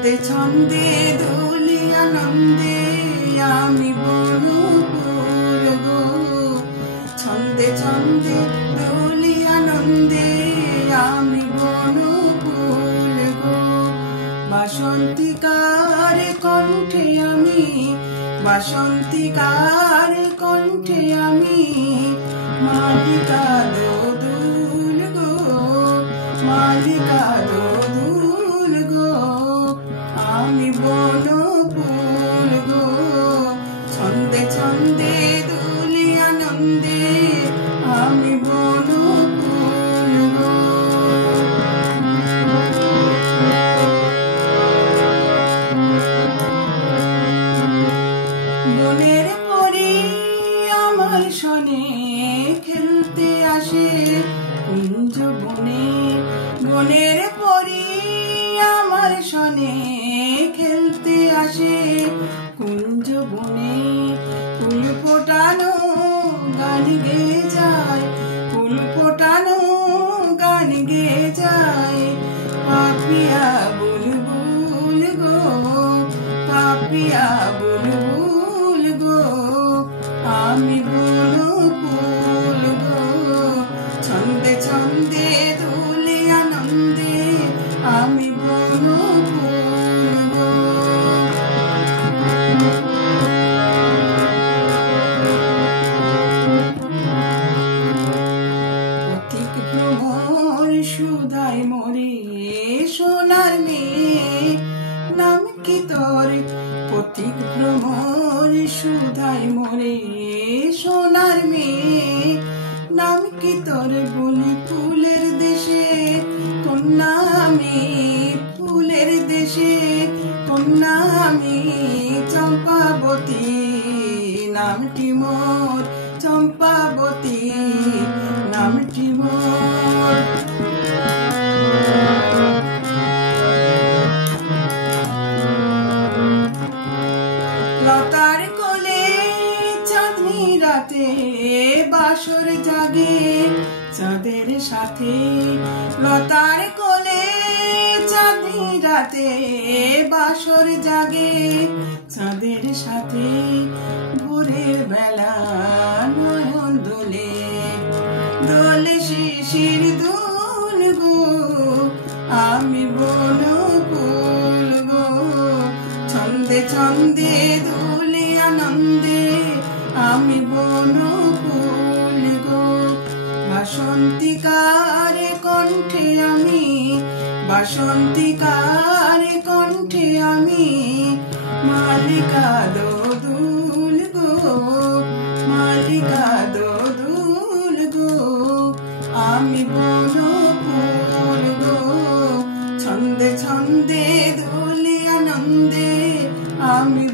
ছন্দে ছন্দে দোলি আনন্দে আমি বনপুর গো। ছন্দে ছন্দে দোলি আনন্দে আমি বনপুর গো। বাসন্তিকার কণ্ঠে আমি, বাসন্তিকার কণ্ঠে আমি মালিকা দোদুল গো, মালিকা দোদুল গো। আমি বনপুর গো। ছন্দে ছন্দে দোলি আনন্দে আমি বনপুর গো। বনের পরি আমার সনে খেলতে আসে কুঞ্জ বনে। বনের পরি আমার সনে খেলতে আসে কুঞ্জ বনে। ফুল ফোটানো গান গেয়ে যায়, ফুল ফোটানো গান গেয়ে যায়। পাপিয়া বুলবুল গো, পাপিয়া বুলবুল গো। আমি বনপুর গো। ছন্দে ছন্দে দোলি আনন্দে আমি বনপুর গো। পথিক ভ্রমর সুধায় মরে সোনার মেয়ে নাম কি তোর? পথিক ভ্রমর সুধায় মরে সোনার মেয়ে নাম কি তোর? বলি ফুলের দেশে কন্যা আমি, ফুলের দেশে কন্যা আমি চম্পাবতী নামটি মোর, চম্পাবতী নামটি মোর। লতার কোলে চাঁদনি রাতে বাসর জাগে চাঁদের সাথে। লতার কোলে চাঁদনি রাতে বাসর জাগে চাঁদের সাথে। ভোরের বেলা নয়ন দোলে, দোলে শিশির দুল গো। আমি বনপুর গো। ছন্দে ছন্দে দোলি আনন্দে আমি বনপুর গো। বাসন্তিকার কণ্ঠে আমি, বাসন্তিকার কণ্ঠে আমি মালিকা দোদুল গো, মালিকা দোদুল গো। আমি বনপুর গো। ছন্দে ছন্দে দোলি আনন্দে আমি